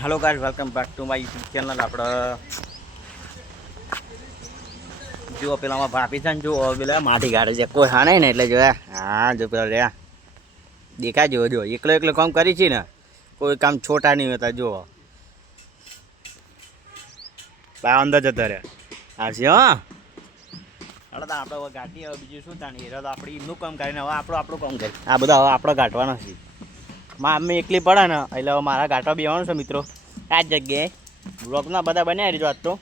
Hello guys, welcome back to my YouTube channel. આપણે જો પેલામાં ભાપી છે ને જો પેલા માટી ગાડે છે, કોઈ હા નહીં ને એટલે જોયા. હા જો પેલા રહ્યા દેખાય જો જો એકલો એકલો કામ કરી છે ને, કોઈ કામ છોટા નહીં હોતા. જો બા અંદર જતા રહ્યા આવશે. હા હવે તો આપણે ગાંઠી હવે બીજું શું તાણી એ તો આપણે એમનું કામ કરીને હવે આપણું કામ કરી. આ બધા હવે આપણે ગાંઠવાના છે. મમ્મી એકલી પડે ને એટલે હવે મારા ગાંઠવા બેવાનું છે મિત્રો આ જ જગ્યાએ. બ્લોગના બધા બન્યા રહીજો આજ તો.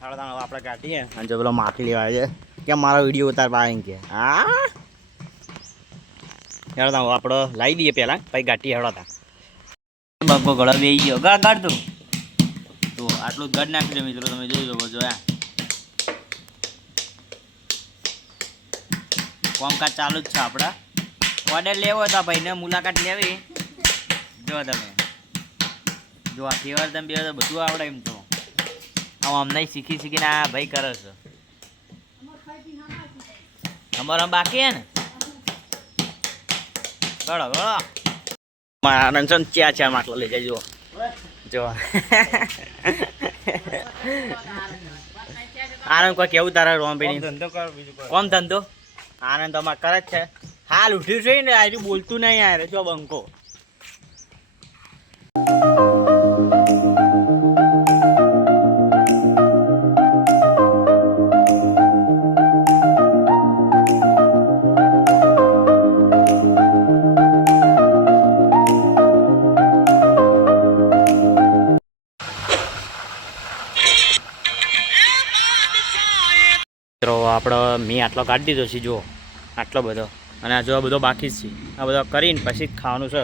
હવે આપણે કાઢીએ અને જો પેલો માફી લેવા છે કે મારો વિડીયો ઉતારવા આવે કે હા હેડો આપણે લાવી દઈએ પહેલાં પછી ગાંઠી હેડો હતા. બગો ગળો બેસી ગયો ગળ કાઢતું તો આટલું ગઢ નાખી દે મિત્રો. તમે જોઈ શકો જોયા કામકાજ ચાલુ જ છે આપણા. ઓર્ડર લેવો હતો ભાઈને મુલાકાત લેવી. જો તમે જો આ ફેવર તમે બે બધું આવડે એમ તો અમને શીખી શીખીને આ ભાઈ કરે છે. અમારા બાકી હે ને ગળો ગળો મારા રંજન ચા માટલો લઈ જાય. જો આનંદ કોઈ કેવું તારા રોમ્પીની કોમ ધંધો આનંદ તો અમારે કરે જ છે. હાલ ઉઠ્યું છે ને આજુ બોલતું નહીં યાર. જો બંકો આપણે મેં આટલો કાઢી દીધો છે. જુઓ આટલો બધો અને આ જો બધો બાકી જ છે. આ બધો કરીને પછી જ ખાવાનું છે.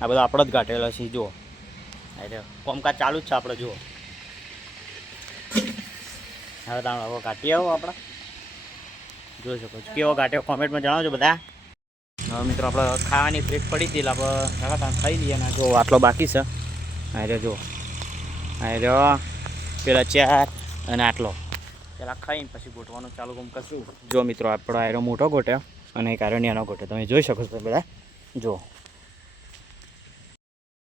આ બધો આપણો જ કાઢેલો છે. જુઓ એટલે કામકાજ ચાલુ જ છે આપણે. જુઓ હવે તમે હવે કાઢી આવો આપણે જોઈ શકો છો કેવો કાઢ્યો કોમેન્ટમાં જણાવજો બધા. હવે મિત્રો આપણે ખાવાની બ્રેક પડી હતી એટલે આપણે તમે ખાઈ લઈએ. અને જો આટલો બાકી છે. આ રહ્યો જુઓ આ રહ્યો પેલા 4 અને આટલો પેલા ખાઈને પછી ગોઠવાનું ચાલુ કામ કરશું. જો મિત્રો આપણો આયરો મોટો ગોટ્યો અને એક આયરો નાનો ગોટ્યો. તમે જોઈ શકો છો બધા. જો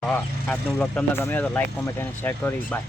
હા આજનો બ્લોગ તમને ગમ્યો તો લાઈક કોમેન્ટ અને શેર કરી. બાય.